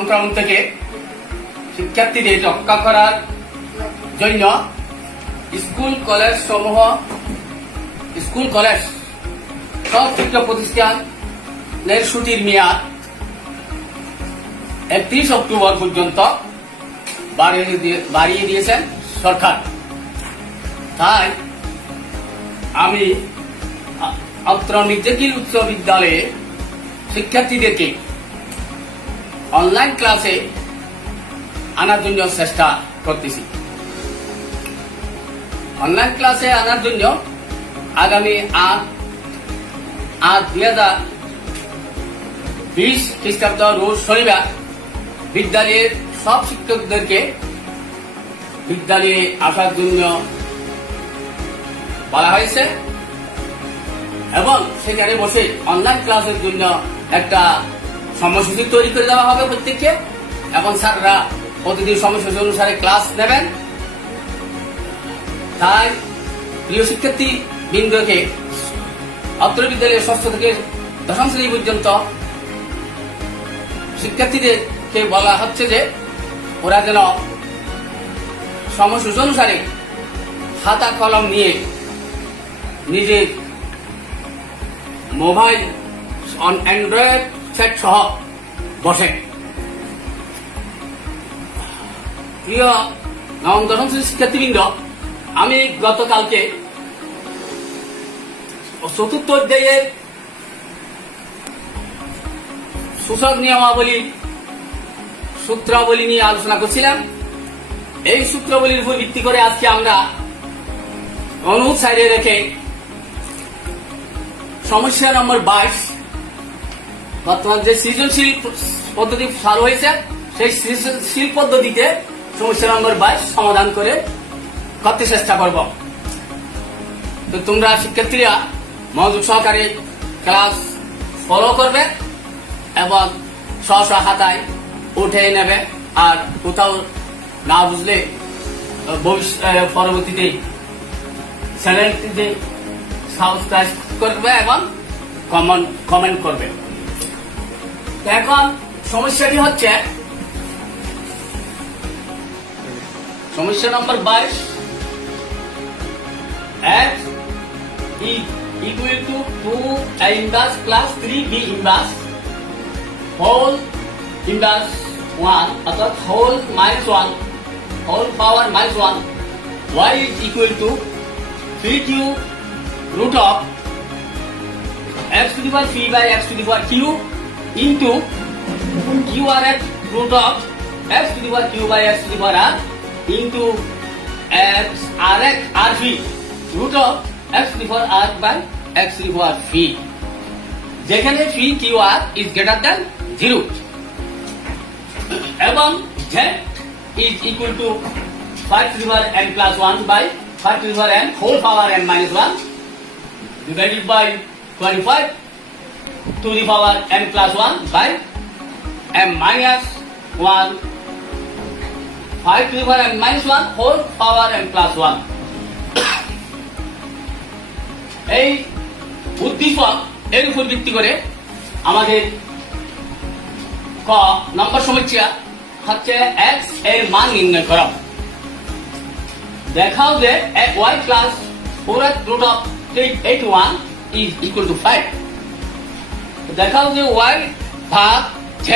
সংক্রমণ থেকে শিক্ষার্থীদের রক্ষা করার জন্য স্কুল কলেজ সব শিক্ষা প্রতিষ্ঠানের ছুটির মেয়াদ 31 অক্টোবর পর্যন্ত বাড়িয়ে দিয়েছেন সরকার। তাই আমি অত্র নির্যাকিল উচ্চ বিদ্যালয়ে শিক্ষার্থীদেরকে অনলাইন ক্লাসে আনার জন্য চেষ্টা করতেছি। অনলাইন ক্লাসে আনার জন্য আগামী 8/2020 খ্রিস্টাব্দ রোজ শনিবার বিদ্যালয়ের সব শিক্ষকদেরকে বিদ্যালয়ে আসার জন্য বলা হয়েছে এবং সেখানে বসে অনলাইন ক্লাসের জন্য একটা সময়সূচি তৈরি করে দেওয়া হবে প্রত্যেককে, এবং স্যাররা প্রতিদিন সময়সূচি অনুসারে ক্লাস নেবেন। তাই প্রিয় শিক্ষার্থী বৃন্দকে অত্র বিদ্যালয়ের 6ষ্ঠ থেকে 10ম শ্রেণী পর্যন্ত শিক্ষার্থীদেরকে বলা হচ্ছে যে ওরা যেন সময়সূচি অনুসারে খাতা কলম নিয়ে নিজের মোবাইল অ্যান্ড্রয়েড সেট সহ বসে। প্রিয় 9ম-10ম শ্রেণীর শিক্ষার্থীবৃন্দ, আমি গতকালকে 4th অধ্যায়ের সূচক নিয়মাবলী সূত্রাবলী নিয়ে আলোচনা করছিলাম। এই সূত্রাবলীর উপর ভিত্তি করে আজকে আমরা অনুরোধ সাইডে রেখে সমস্যা নম্বর 22, বর্তমান যে সৃজনশীল পদ্ধতি চালু হয়েছে সেই সৃজনশীল পদ্ধতিতে সমস্যা নম্বর 22 সমাধান করতে চেষ্টা করব। তো তোমরা শিক্ষার্থীরা মনোযোগ সহকারে ক্লাস ফলো করবে এবং স্ব খাতায় উঠে নেবে, আর কোথাও না বুঝলে পরবর্তীতে চ্যানেলটিতে সাবস্ক্রাইব করবে এবং কমেন্ট করবে। এখন সমস্যাটি হচ্ছে সমস্যা নম্বর 22, x equal to 2a inverse plus 3b inverse whole inverse 1 অর্থাৎ whole minus 1 whole power minus 1 y is equal to 3 cube root of x to the power 3 by x to the power q into q r at root of x to the power q by x to the power r into x r x r v root of x to the power r by x to the power v, যেখানে v q r is greater than 0 এবং z is equal to 5 to the power n plus 1 by 5 to the power n whole power n minus 1 divided by 25 to the power n plus 1 by m minus 1 5 to the power n minus 1 whole power n plus 1। এই উদ্দীপক এর উপর ভিত্তি করে আমাদের ক নম্বর সমস্যা হচ্ছে x এর মান নির্ণয় করা। দেখাও যে y plus 4x root of 81 is equal to 5। দেখাও যে y ভাগ z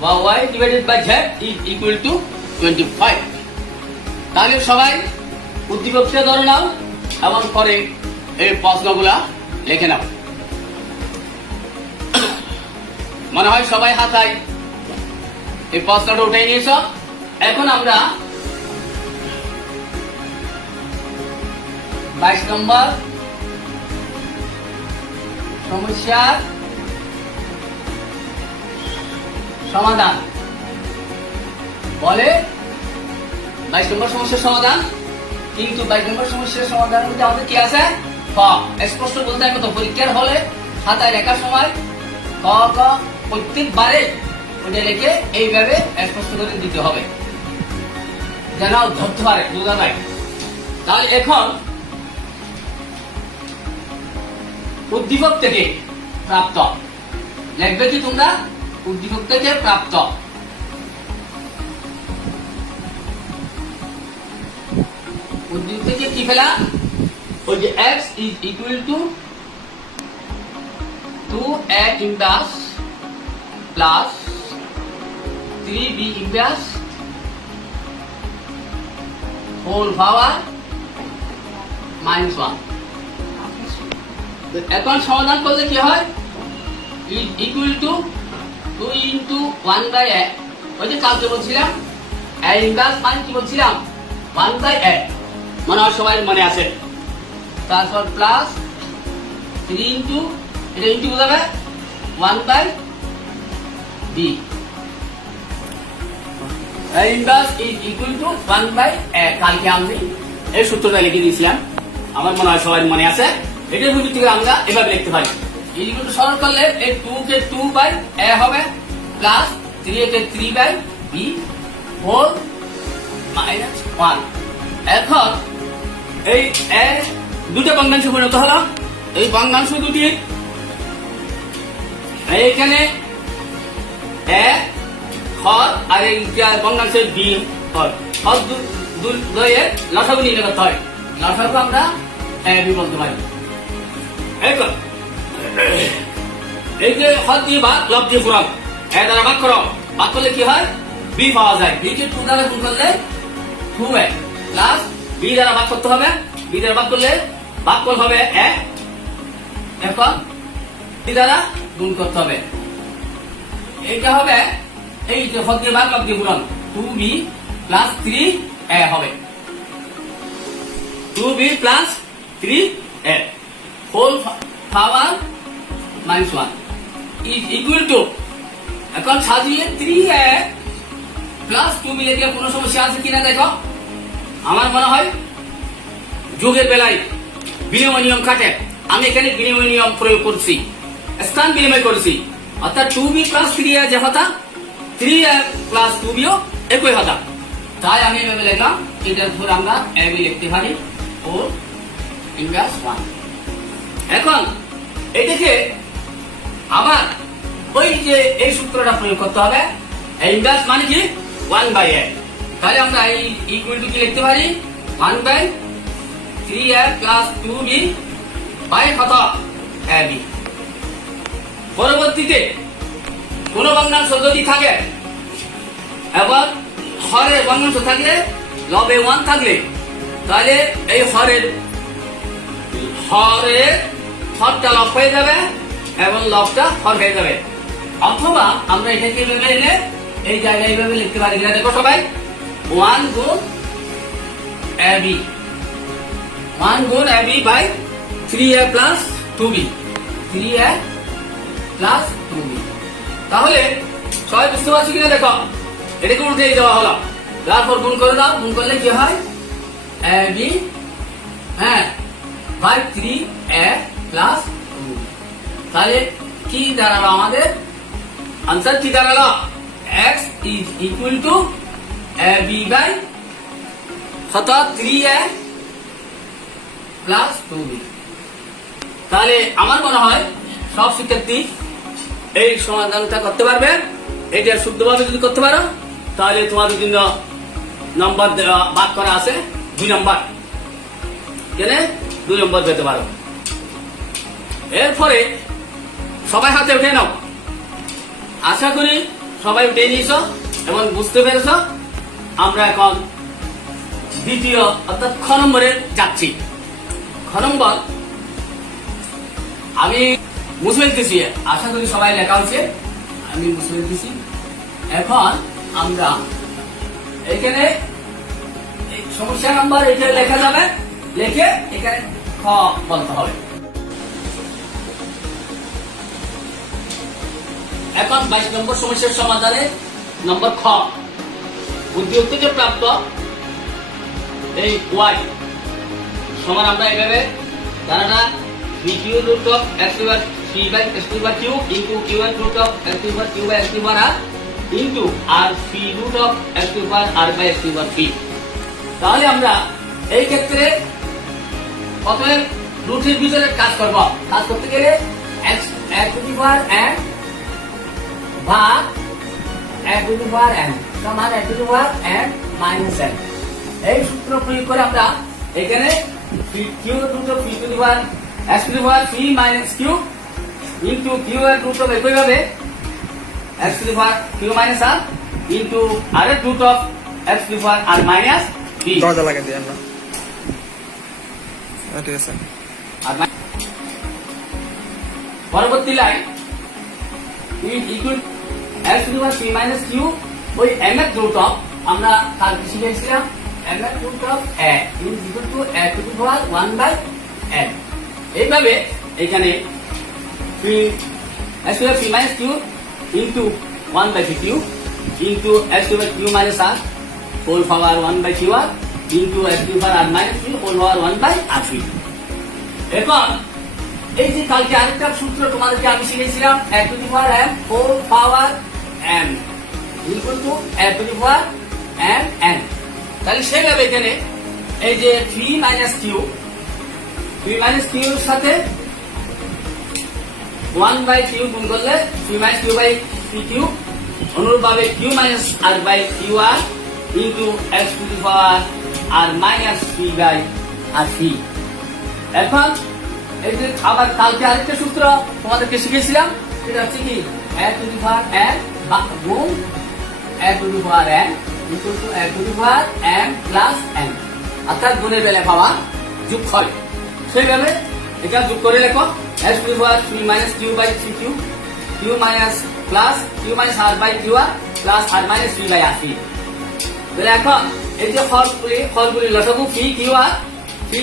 বা y divided by z is equal to 25। তাহলে সবাই উদ্দীপকটা ধরে নাও এবং পরে এই প্রশ্নগুলা লিখে নাও। মনে হয় সবাই হাতায় এই প্রশ্নটা উঠে নিয়েছ। এখন আমরা 22 নম্বর সমস্যার সমাধান বলে 22 নম্বর সমস্যার সমাধান, কিন্তু 22 নম্বর সমস্যার সমাধানের মধ্যে আমাদের কি আছে? ক স্পষ্ট বলতে হবে তো পরীক্ষার হলে খাতায় লেখার সময় ক ক প্রত্যেকবারে ওটা লিখে এইভাবে স্পষ্ট করে দিতে হবে যেন ধরতে পারে, বোঝা যায়। তাহলে এখন উদ্দীপক থেকে প্রাপ্ত লিখবে কি তোমরা উদ্দীপক থেকে প্রাপ্ত। উদ্দীপক থেকে কি ফেলা? ওই যে x is equal to 2a inverse plus 3b inverse whole power minus 1। এখন সমাধান করলে কি হয়? is equal to 2 into 1 by a। ওই যে কালকে বলছিলাম a inverse মানে কি বলছিলাম? 1 by a, মনে হয় সবাই মনে আছে। তারপর প্লাস 3 ইন্টু, এটা ইন্টু বোঝাবে 1 by b। Inverse is equal to 1 by a। কালকে আমি এই সূত্রটা লিখে দিয়েছিলাম, আমার মনে হয় সবাই মনে আছে। এটার ভিতর থেকে আমরা এভাবে লিখতে পারি, ইকুয়াল টু সরল করলে এই 2 কে 2 বাই a হবে প্লাস 3 কে 3 বাই b হোল মাইনাস 1। এখন এই a দুটো ভগ্নাংশে পরিণত হলো। এই ভগ্নাংশ দুটি এইখানে a হর আর এই ভগ্নাংশের b হর, হর দুইয়ের লসাগু নির্ণয় করতে হয়। লসাগু আমরা a b বলতে পারি। এই যে হর দিয়ে ভাগ, লব দিয়ে গুণন, a দ্বারা ভাগ করো, ভাগ করলে কি হয়? b পাওয়া যায়। b কে 2 দ্বারা গুণ করলে 2a প্লাস b দ্বারা ভাগ করতে হবে, b দ্বারা ভাগ করলে ভাগফল হবে 1। এখন b দ্বারা গুণ করতে হবে, এইটা হবে এই যে হর দিয়ে ভাগ, লব দিয়ে গুণন, 2b প্লাস 3a হবে। 2b plus 3a whole power minus 1 is equal to, এখন সাজিয়ে 3a প্লাস 2b লিখলে কোনো সমস্যা আছে কিনা দেখো। আমার মনে হয় যোগের বেলায় বিনিময় নিয়ম খাটে, আমি এখানে বিনিময় নিয়ম প্রয়োগ করছি, স্থান বিনিময় করছি, অর্থাৎ 2b প্লাস 3a যে হতা, 3a প্লাস 2b ও একই হতা। তাই আমি এভাবে লিখলাম, এটার উপর আমরা ab লিখতে পারি ও ইনভার্স 1। এখন এটাকে আবার ওই যে এই সূত্রটা প্রয়োগ করতে হবে, ইনভার্স মানে কি 1 বাই a। তাহলে আমরা এই ইকুয়াল টু কি লিখতে পারি? 1 by 3a plus 2b by কত? ab। পরবর্তীতে কোন ভগ্নাংশ যদি থাকে এবং হরের ভগ্নাংশ থাকলে, লবে 1 থাকলে, তাহলে এই হরের হরটা লব হয়ে যাবে এবং লবটা হর হয়ে যাবে। অথবা আমরা এটাকে এভাবে নিলে এই জায়গায় এইভাবে লিখতে পারি, দেখো সবাই, 1 গুণ ab, 1 গুণ ab by 3a plus 2b, 3a plus 2b। তাহলে সবাই বুঝতে পারছি কিনা দেখো, এটাকে উল্টে দেওয়া হলো, তারপর গুণ করে দাও, গুণ করলে কি হয়? ab হ্যাঁ বাই 3a প্লাস 2b। তাহলে কি দাঁড়ালো আমাদের? আনসার কি দাঁড়ালো? x is equal to ab by কত? 3a plus 2b। তাহলে আমার মনে হয় সব শিক্ষার্থী এই সমাধানটা করতে পারবে। এটা শুদ্ধভাবে যদি করতে পারো তাহলে তোমাদের জন্য নম্বর ভাগ করা আছে 2 নম্বর, কেন 2 নম্বর পেতে পারো। এরপরে সবাই হাতে উঠে নাও, আশা করি সবাই উঠে নিয়েছ এবং বুঝতে পেরেছ। আমরা এখন দ্বিতীয় অর্থাৎ খ নম্বরে যাচ্ছি। খ নম্বর আমি মুছে ফেলতেছি, আশা করি সবাই লেখা হচ্ছে, আমি মুছে ফেলতেছি। এখন আমরা এখানে সমস্যা নাম্বার এখানে লেখা যাবে, লিখে এখানে খ বলতে হবে। এখন 22 নম্বর সমস্যার সমাধানে নম্বর খ, উদ্দীপক থেকে প্রাপ্ত এই y সমান আমরা এইভাবে ধারণা b cube root of x square 3 by x square cube into q root of x square q by x square r into r p root of x square r by x square p। তাহলে আমরা এই ক্ষেত্রে প্রথমে রুটের ভিতরে কাজ করব। কাজ করতে গেলে x to the power and b ভাগ a to the power n সমান a to the power n minus n। এই সূত্র প্রয়োগ করে আমরা এখানে q root of p to the power s to the power p minus q into q এর root of একই ভাবে s to the power q minus r into r এর root of s to the power r minus p। দরজা লাগিয়ে দিই আমরা। ঠিক আছে। পরবর্তী line equal s to the power p minus q ওই m এর রুট অফ আমরা কাল শিখেছিলাম m এর root of a is equal to a to the power 1 by n। এইভাবে এখানে s to the power p minus q into 1 by q into s to the power q minus r whole power 1 by qr into s to the power r minus q whole power 1 by r3। এখন এই যে কালকে আরেকটা সূত্র তোমাদেরকে আমি শিখেছিলাম a to the power m whole power m equal to a to the power m n। তাহলে সেইভাবে এখানে এই যে p মাইনাস q এর সাথে 1 বাই q গুণ করলে p minus q by pq অনুরূপভাবে q minus r by qr into s to the power r minus p by rc। এখন এই যে আবার কালকে আরেকটা সূত্র তোমাদেরকে শিখেছিলাম সেটা হচ্ছে কি a to the power n গুণ a to the power n equal to a to the power m plus n অর্থাৎ গুণের বেলায় পাওয়া যোগফল। সেইভাবে এটা যোগ করে লেখো s to the power p minus q by pq q minus plus q minus r by qr plus r minus p by rc। তাহলে এখন এই যে ফলগুলি লসাগু p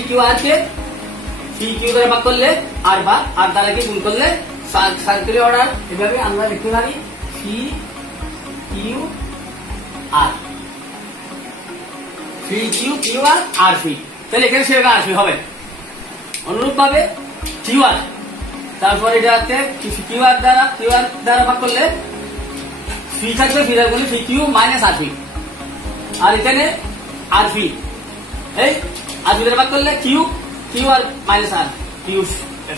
qr কে p q দ্বারা ভাগ করলে r বা r দ্বারা কি গুণ করলে সার্কেলের অর্ডার এভাবে আমরা লিখতে পারি p q r p q q r r p। তাহলে এখানে সেটা r p হবে। অনুরূপভাবে qr তারপর এটাতে qr দ্বারা ভাগ করলে p থাকবে p দ্বারা গুণলে p q minus r p আর এখানে r p এই r p দ্বারা ভাগ করলে q আর মাইনাস r q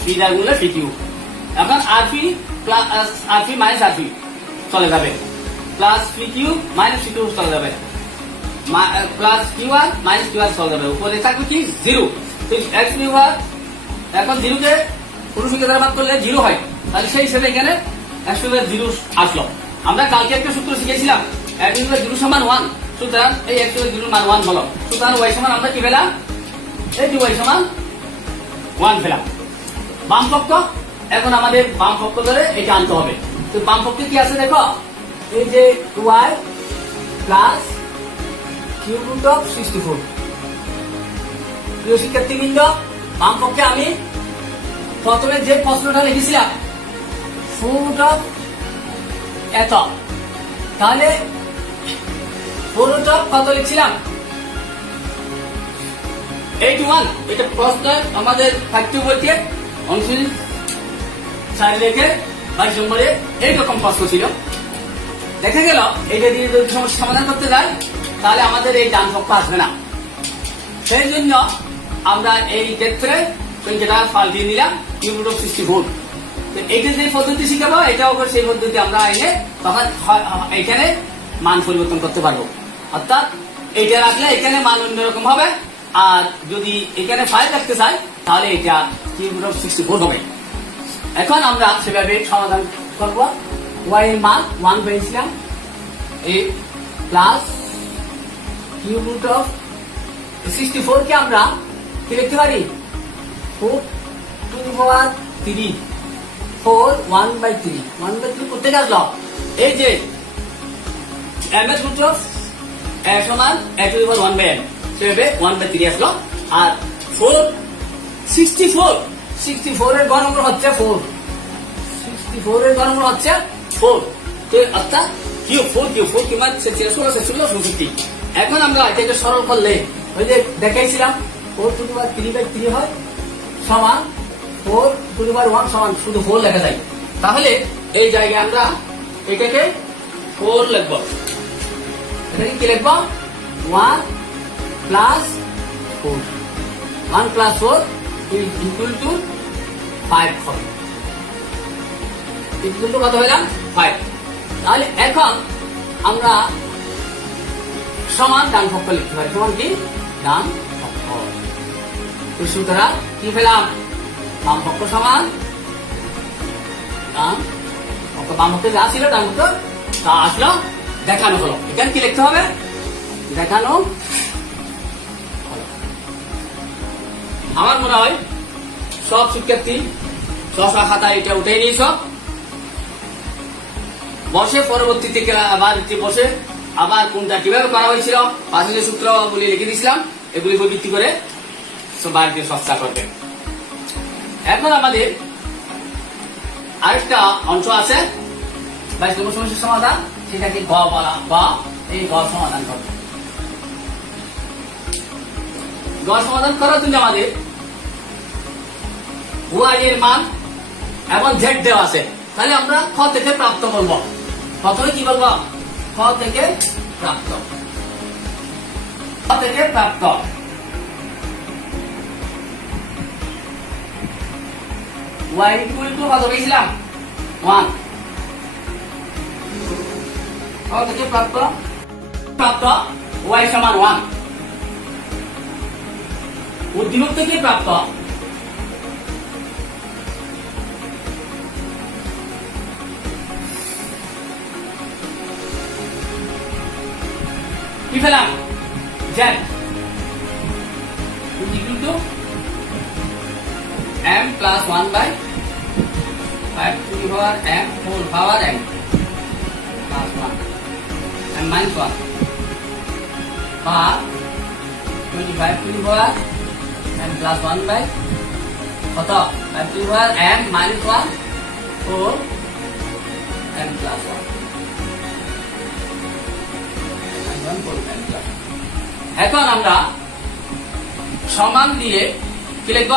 p দ্বারা গুণলে p q। এখন r p plus r p minus r p চলে যাবে plus p q minus p q চলে যাবে plus q r minus q r চলে যাবে উপরে থাকবে কি 0। তো x নিউয়ার এখন 0 কে পুরো সংখ্যা দ্বারা ভাগ করলে 0 হয়। তাহলে সেই হিসেবে এখানে x টু দি পাওয়ার 0 আসলো। আমরা কালকে একটা সূত্র শিখেছিলাম x টু দি পাওয়ার 0 সমান 1। সুতরাং এই x টু দি পাওয়ার 0 মান 1 হলো। সুতরাং y সমান আমরা কি পেলাম এই যে y সমান 1 পেলাম। বাম পক্ষ এখন আমাদের বাম পক্ষ ধরে এটা আনতে হবে। তো বাম পক্ষে কি আছে দেখো এই যে y plus cube root of 64। প্রিয় শিক্ষার্থীবৃন্দ বাম পক্ষে আমি প্রথমে যে প্রশ্নটা লিখেছিলাম 4 রুট অফ এত, তাহলে 4 রুট অফ কত লিখছিলাম 81। এটা প্রশ্ন আমাদের পাঠ্য বইতে অনুশীলনী 4 থেকে 22 নম্বরে এইরকম প্রশ্ন ছিল। দেখা গেল এটা দিয়ে যদি সমস্যা সমাধান করতে যাই তাহলে আমাদের এই ডান পক্ষ আসবে না। সেই জন্য আমরা এই ক্ষেত্রে সংখ্যাটা পাল্টিয়ে নিলাম কিউব রুট অফ 64। তো এইটা যে পদ্ধতি শিখাবো এটাও সেই পদ্ধতি আমরা এনে তখন এখানে মান পরিবর্তন করতে পারবো। অর্থাৎ এইটা রাখলে এখানে মান অন্যরকম হবে, আর যদি এখানে 5 রাখতে চাই তাহলে এটা কিউব রুট অফ 64 হবে। এখন আমরা সেভাবে সমাধান করব। y এর মান 1 পেয়েছিলাম এই প্লাস কিউব রুট অফ 64 কে আমরা কি লিখতে পারি 4 to the power 3 4 1 by 3 1 by 3 করতে আসলো। এই যে m এর রুট অফ a সমান a to the power 1 by n সেভাবে 1 বাই 3 আসলো। আর 64 এর গণমূল হচ্ছে 4 64 এর গণমূল হচ্ছে 4। তো অর্থাৎ কিউব 4 কি মান 16 64। এখন আমরা এটাকে সরল করলে ওই যে দেখাইছিলাম 4 টু দি পাওয়ার 3 বাই 3 হয় সমান 4 টু দি পাওয়ার 1 সমান শুধু 4 লেখা যায়। তাহলে এই জায়গায় আমরা এটাকে 4 লিখব। এটাকে কি লিখব 1 plus 4 1 plus 4 is equal to 5 হবে। ইকুয়াল টু কত হইলাম 5। তাহলে এখন আমরা সমান ডান পক্ষ লিখতে পারি। সমান কি? ডান পক্ষ। সুতরাং কি পেলাম? বাম পক্ষ সমান ডান পক্ষ। বাম পক্ষে যা ছিল ডান পক্ষ তা আসলো, দেখানো হলো। এখানে কি লিখতে হবে? দেখানো। আমার মনে হয় সব শিক্ষার্থী স্ব খাতায় এটা উঠে নিয়েছ। বসে পরবর্তীতে আবার বসে আবার কোনটা কিভাবে করা হয়েছিল পাঁচের সূত্রগুলি লিখে দিয়েছিলাম, এগুলি ভিত্তি করে বাড়িতে চর্চা করবে। এখন আমাদের আরেকটা অংশ আছে 22 নম্বর সমস্যার সমাধান, সেটাকে গ বলা বা এই গ সমাধান করবে। গ সমাধান করার জন্য আমাদের ওয়াই এর মান এবং জেড দেওয়া আছে। তাহলে আমরা খ থেকে প্রাপ্ত বলবো। প্রথমে কি বলবো? খ থেকে প্রাপ্ত। খ থেকে প্রাপ্ত। ওয়াই ইকুয়াল টু কত পেয়েছিলাম? 1। খ থেকে প্রাপ্ত প্রাপ্ত ওয়াই সমান 1। উদ্দীপক থেকে প্রাপ্ত কি পেলাম? Z equal to m plus 1 by 5 to the power m whole power m plus 1 m minus 1 বা 25 to the power m plus 1 by কত? 5 to the power m minus 1 whole m plus 1 এখন আমরা সমান দিয়ে কি লিখব?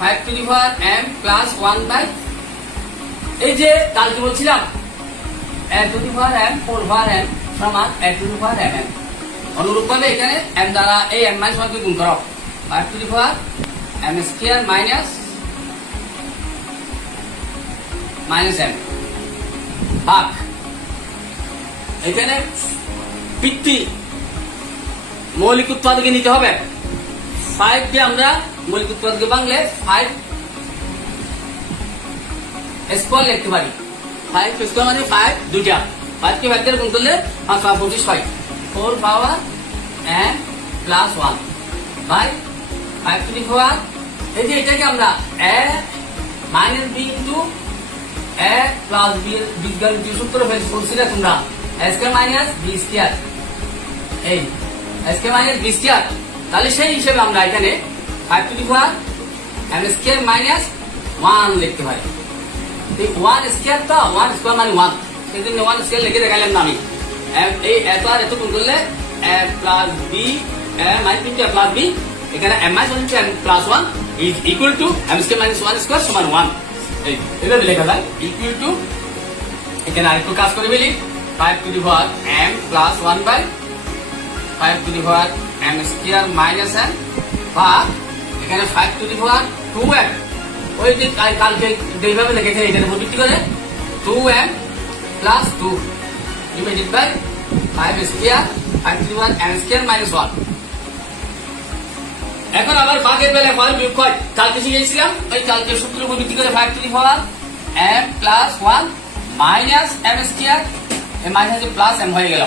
5 to the power m plus 1 by এই যে কালকে বলছিলাম a to the power m 4 power m সমান a to the power m। অনুরূপভাবে এখানে m দ্বারা এই m minus 1 কে গুণ করো। 5 to the power m square minus m ভাগ এখানে পিতৃ মৌলিক উৎপাদকে নিতে হবে। 5 কে আমরা মৌলিক উৎপাদকে বাংলে 5 স্কোয়ার লিখতে পারি। 5 স্কোয়ার মানে 5 দুইটা। 5 কে ভাগ করে গুণ করলে 5 5 25 হয়। 4 power m plus 1 by 5 to the power এই যে এটাকে আমরা a minus b into a plus b এর বীজগণিতীয় সূত্র ফেলে করছিলে তোমরা। a square minus b square এই a square minus b square. তাহলে সেই হিসেবে আমরা এখানে 5 to the power m square minus 1 লিখতে পারি। এই 1 স্কয়ার তো 1 স্কয়ার মানে 1, সেজন্য 1 স্কয়ার লিখে দেখালাম না আমি। এই এত আর এত গুণ করলে a plus b minus b plus b এখানে m minus 1 m plus 1 is equal two m square minus 1 square সমান 1। এই এভাবে লেখা যায় ইকুয়াল টু এখানে আরেকটু কাজ করে ফেলি। 5 to the power m plus 1 by 5 to the power m square minus m বা এখানে 5 টু দি পাওয়ার 2m ওই যে কালকে যেভাবে লিখেছে এটার উপর ভিত্তি করে 2m plus 2 divided by 5 square 5 to the power m square minus 1। এখন আবার ভাগের বেলায় ফল বিয়োগ হয় কালকে শিখেছিলাম। ওই কালকে সূত্রের উপর ভিত্তি করে 5 to the power m plus 1 minus m square এই মাইনাস প্লাস m হয়ে গেল।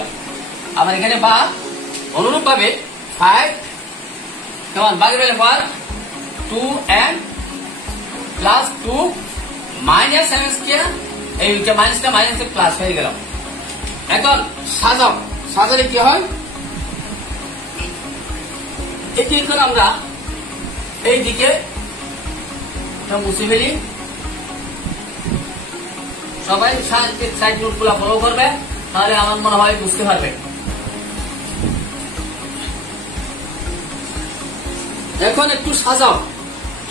আবার এখানে ভাগ অনুরূপভাবে 5 কেমন ভাগের বেলায় ফল 2m plus 2 minus m square এই মাইনাসটা মাইনাসে প্লাস হয়ে গেল। এখন সাজাও, সাজালে কি হয়? এটি এখন আমরা এই দিকে মুছে ফেলি। সবাই সাইড নোট গুলা ফলো করবে, তাহলে আমার মনে হয় বুঝতে পারবে। এখন একটু সাজাও,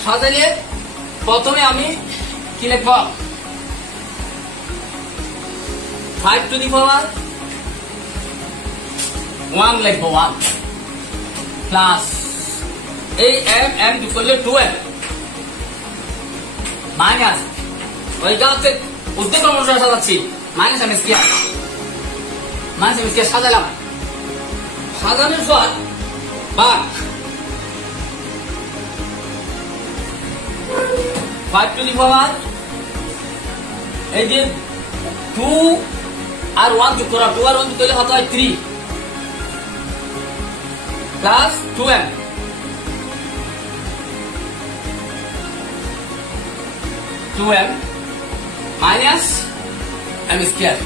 সাজালে প্রথমে আমি কি লিখব? 5 টু দি পাওয়ার 1 লিখব 1 প্লাস এই m যোগ করলে 2m মাইনাস ওইটা হচ্ছে উদ্দীপক অনুসারে সাজাচ্ছি minus m square minus M square সাজালাম, সাজানোর পর ভাগ 5 টু দি পাওয়ার এই যে 2 আর 1 যোগ করা, 2 আর 1 যোগ করলে কত হয় 3 plus 2m minus M square.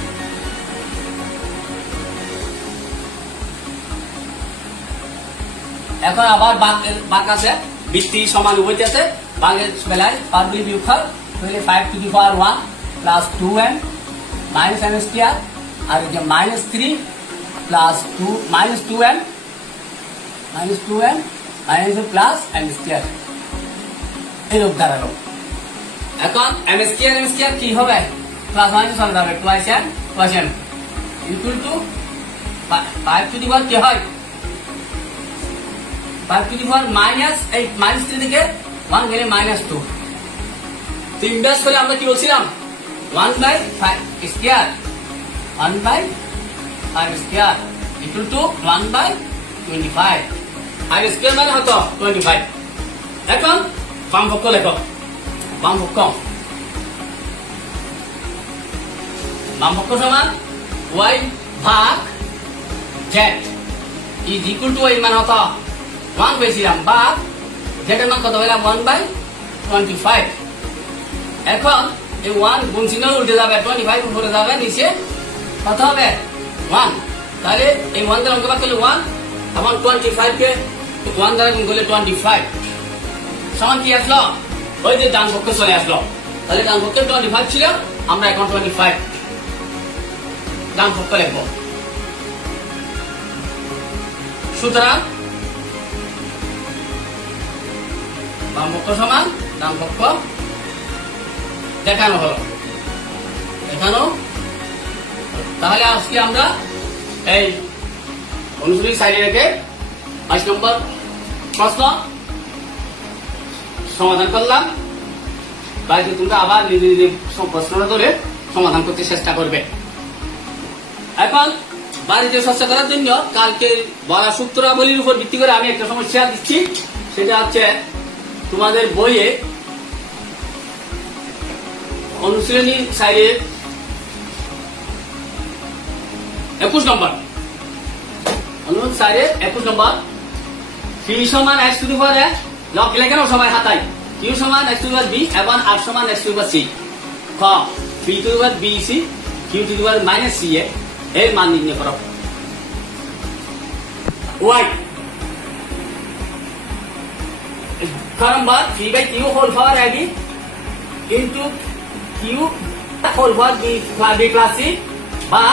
এখন আবার বাক আছে, বৃত্তি সমান উভয়টি আছে, বাঘের বেলায় পারগুলি বিয়োগফল তাহলে 5 to the power 1 plus 2m minus M square, আর এই যে minus 3 plus 2 minus 2m minus plus M square এরূপ দাঁড়ালো। এখন এম স্কয়ার কি হবে, প্লাস মাইনাস হয়ে যাবে, twice M equal to 5 to the power কি হয় 5 to the power minus 8 minus 3 থেকে 1 গেলে মাইনাস 2। তো ইনভার্স করলে আমরা কি বলছিলাম 1/5 স্কয়ার 1/5 স্কয়ার ইকুয়াল টু 1/25। আর স্কয়ার মানে কত 25। এখন বাম পক্ষ লেখো, বাম পক্ষ সমান y ভাগ z ইজ ইকুয়াল টু এই মান কত 1 পেয়েছিলাম, ভাগ z এর মান কত হইলাম 1/25। এখন এই 1 গুণ চিহ্ন উল্টে যাবে, 25 উপরে যাবে, নিচে কত হবে 1, তাহলে এই 1 দ্বারা অঙ্ক ভাগ করলে 1, এবং 25 কে 1 দ্বারা গুণ করলে 25 সমান কি আসলো, ওই যে ডান পক্ষে চলে আসলো। তাহলে ডান পক্ষে 25 ছিল, আমরা এখন 25 ডান পক্ষ লিখবো। সুতরাং বাম পক্ষ সমান ডান পক্ষ দেখানো হলো। তাহলে আজকে আমরা এই অনুশীলনী সাইডে রেখে 22 নম্বর প্রশ্ন সমাধান করলাম। বাড়িতে তোমরা আবার নিজে নিজে প্রশ্নটা ধরে সমাধান করতে চেষ্টা করবে। এখন বাড়িতে চর্চা করার জন্য কালকে বলা সূত্রাবলীর উপর ভিত্তি করে আমি একটা সমস্যা দিচ্ছি, সেটা হচ্ছে তোমাদের বইয়ে অনুশীলনী সাইডে 21 নম্বর, অনুশীলনী সাইডে 21 নম্বর, c সমান x to the power a, লক লেখেন সবাই হাতায়, q সমান x to the power b এবং r সমান x to the power c। খ p to the power b c q to the power minus c এর মান নির্ণয় করো। y number 3/q whole power ab into q whole power b plus c বা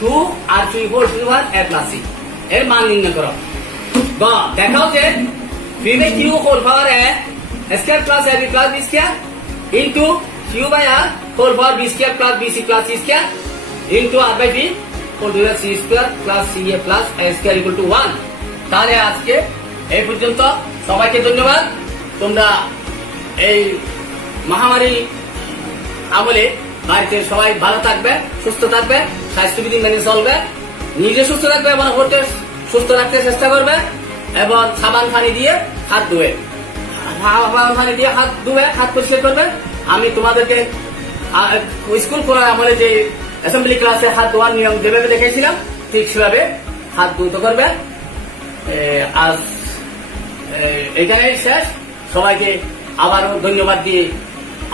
2r3 whole to the power a plus c এর মান নির্ণয় করো। গ দেখাও যে 3/q whole power a square plus ab plus b square into q/r whole power b square plus bc plus c square into r/b whole to the power c square plus ca plus a square equal to 1। তাহলে আজকে এই পর্যন্ত, সবাইকে ধন্যবাদ। তোমরা এই মহামারী আমলে বাড়িতে সবাই ভালো থাকবে, সুস্থ থাকবে, স্বাস্থ্যবিধি মেনে চলবে, নিজে সুস্থ থাকবে এবং অপরকে সুস্থ রাখতে চেষ্টা করবে, এবং সাবান পানি দিয়ে হাত ধুয়ে হাত পরিষ্কার করবে। আমি তোমাদেরকে স্কুল করার আমলে যে অ্যাসেম্বলি ক্লাসে হাত ধোয়ার নিয়ম যেভাবে দেখেছিলাম ঠিক সেভাবে হাত ধুতে করবে। আজ এখানেই শেষ। সবাইকে আবারও ধন্যবাদ দিয়ে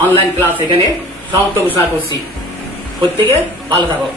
অনলাইন ক্লাস এখানে সমাপ্ত ঘোষণা করছি। প্রত্যেকে ভালো থাকো।